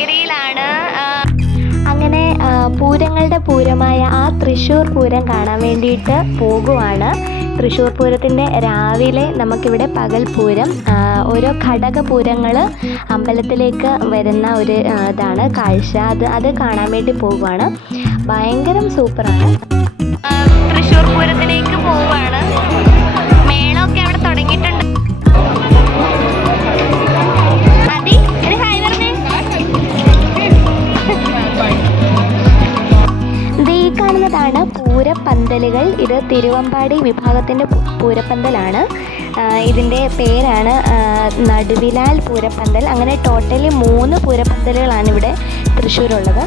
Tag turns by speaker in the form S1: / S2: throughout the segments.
S1: വടകരയിലാണ്
S2: അങ്ങനെ പൂരങ്ങളുടെ പൂരമായ ആ തൃശ്ശൂർ പൂരം കാണാൻ വേണ്ടിയിട്ട് പോകുവാണ്. തൃശ്ശൂർ പൂരത്തിന്റെ രാവിലെ നമുക്കിവിടെ പകൽ പൂരം ഓരോ ഘടകപൂരങ്ങൾ അമ്പലത്തിലേക്ക് വരുന്ന ഒരു ഇതാണ് കാഴ്ച. അത് അത് കാണാൻ വേണ്ടി പോവുകയാണ് ഭയങ്കരം സൂപ്പറാണ്.
S1: തൃശ്ശൂർ പൂരത്തിലേക്ക് പോവാണ്
S2: കാണുന്നതാണ് പൂരപ്പന്തലുകൾ. ഇത് തിരുവമ്പാടി വിഭാഗത്തിന്റെ പൂരപ്പന്തലാണ്. ഇതിന്റെ പേരാണ് നടുവിലാൽ പൂരപ്പന്തൽ. അങ്ങനെ ടോട്ടലി മൂന്ന് പൂരപ്പന്തലുകളാണ് ഇവിടെ തൃശ്ശൂരുള്ളത്.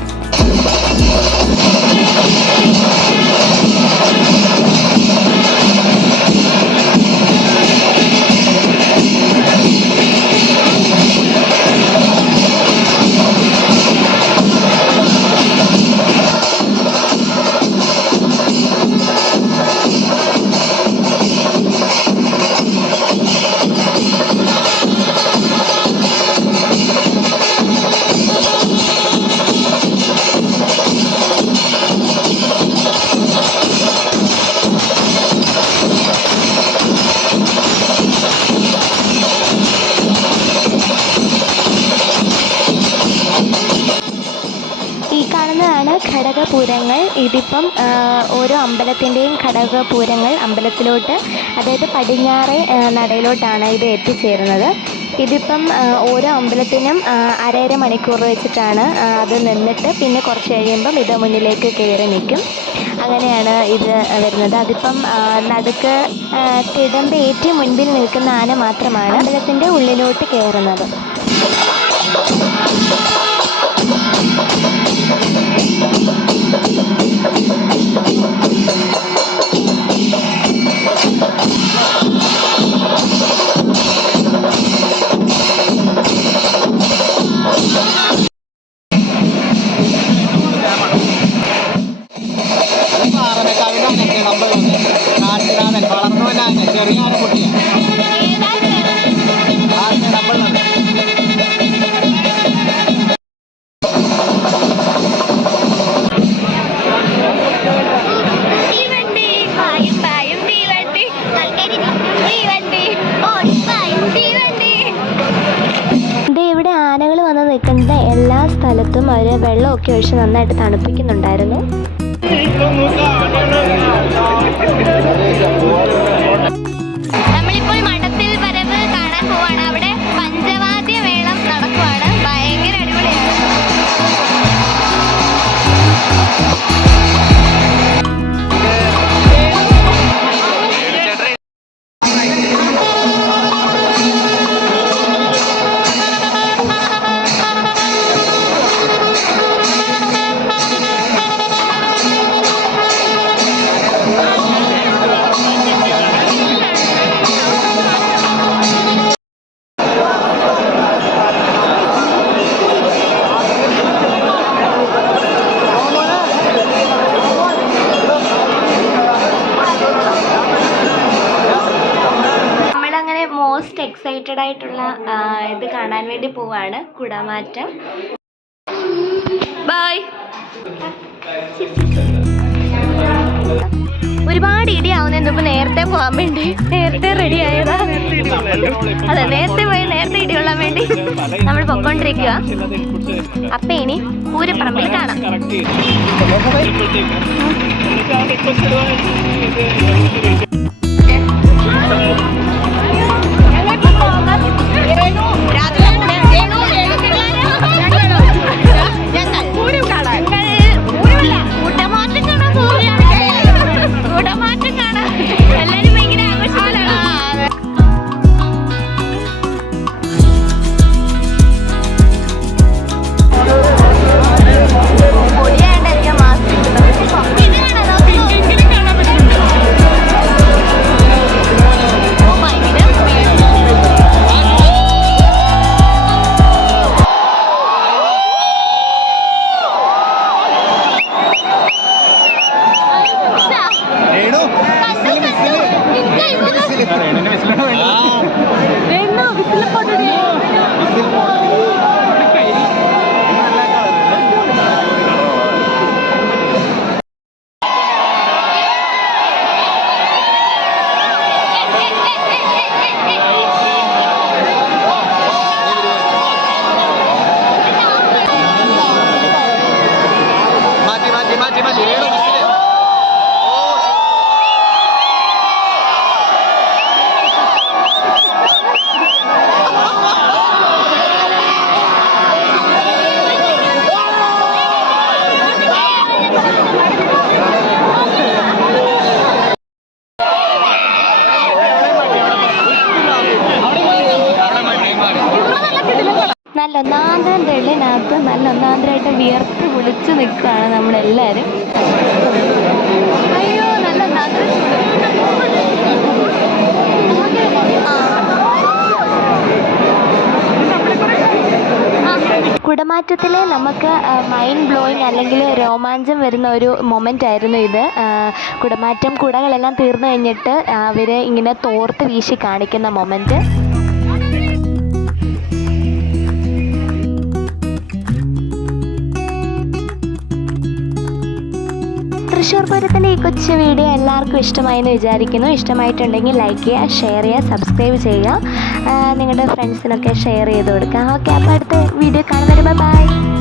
S2: ഘടകപൂരങ്ങൾ ഇതിപ്പം ഓരോ അമ്പലത്തിന്റെയും ഘടകപൂരങ്ങൾ അമ്പലത്തിലോട്ട് അതായത് പടിഞ്ഞാറേ നടയിലോട്ടാണ് ഇത് എത്തിച്ചേരുന്നത്. ഇതിപ്പം ഓരോ അമ്പലത്തിനും അരയര മണിക്കൂർ വെച്ചിട്ടാണ് അത് നിന്നിട്ട് പിന്നെ കുറച്ച് കഴിയുമ്പം ഇത് മുന്നിലേക്ക് കയറി നിൽക്കും. അങ്ങനെയാണ് ഇത് വരുന്നത്. അതിപ്പം നടുക്ക് തിടമ്പേറ്റി മുൻപിൽ നിൽക്കുന്ന ആന മാത്രമാണ് അമ്പലത്തിന്റെ ഉള്ളിലോട്ട് കയറുന്നത്. നിൽക്കുന്ന എല്ലാ സ്ഥലത്തും അവർ വെള്ളമൊക്കെ ഒഴിച്ച് നന്നായിട്ട് തണുപ്പിക്കുന്നുണ്ടായിരുന്നു.
S1: കാണാൻ
S2: വേണ്ടി പോവാണ്. കുടമാറ്റം.
S1: ബൈ ഒരുപാട് ഇടിയാവുന്നതിന് മുമ്പ് നേരത്തെ പോവാൻ വേണ്ടി. നേരത്തെ റെഡി ആയതാ. അതെ നേരത്തെ പോയി നേരത്തെ ഇടി കൊള്ളാൻ വേണ്ടി നമ്മൾ പൊക്കോണ്ടിരിക്കുക അപ്പൊ ഇനി പൂരപ്പറമ്പിൽ കാണാം.
S3: থেকে
S2: നല്ല ഒന്നാന്തരം തെള്ളിനകത്ത് നല്ല ഒന്നാന്തരമായിട്ട് വിയർത്ത് വിളിച്ച് നിൽക്കുകയാണ് നമ്മളെല്ലാവരും. അയ്യോ നല്ല കുടമാറ്റത്തിലെ നമുക്ക് മൈൻഡ് ബ്ലോയിങ് അല്ലെങ്കിൽ രോമാഞ്ചം വരുന്ന ഒരു മൊമെന്റ് ആയിരുന്നു ഇത്. കുടമാറ്റം കുടകളെല്ലാം തീർന്നു കഴിഞ്ഞിട്ട് അവർ ഇങ്ങനെ തോർത്ത് വീശി കാണിക്കുന്ന മൊമെന്റ് തൃശ്ശൂർ പൂരത്തിന്റെ ഈ കൊച്ചു വീഡിയോ എല്ലാവർക്കും ഇഷ്ടമായി എന്ന് വിചാരിക്കുന്നു. ഇഷ്ടമായിട്ടുണ്ടെങ്കിൽ ലൈക്ക് ചെയ്യുക ഷെയർ ചെയ്യുക സബ്സ്ക്രൈബ് ചെയ്യുക. നിങ്ങളുടെ ഫ്രണ്ട്സിനൊക്കെ ഷെയർ ചെയ്ത് കൊടുക്കുക. ഓക്കെ അപ്പോൾ അടുത്ത വീഡിയോ കാണുന്നവരുമ്പോൾ ബൈ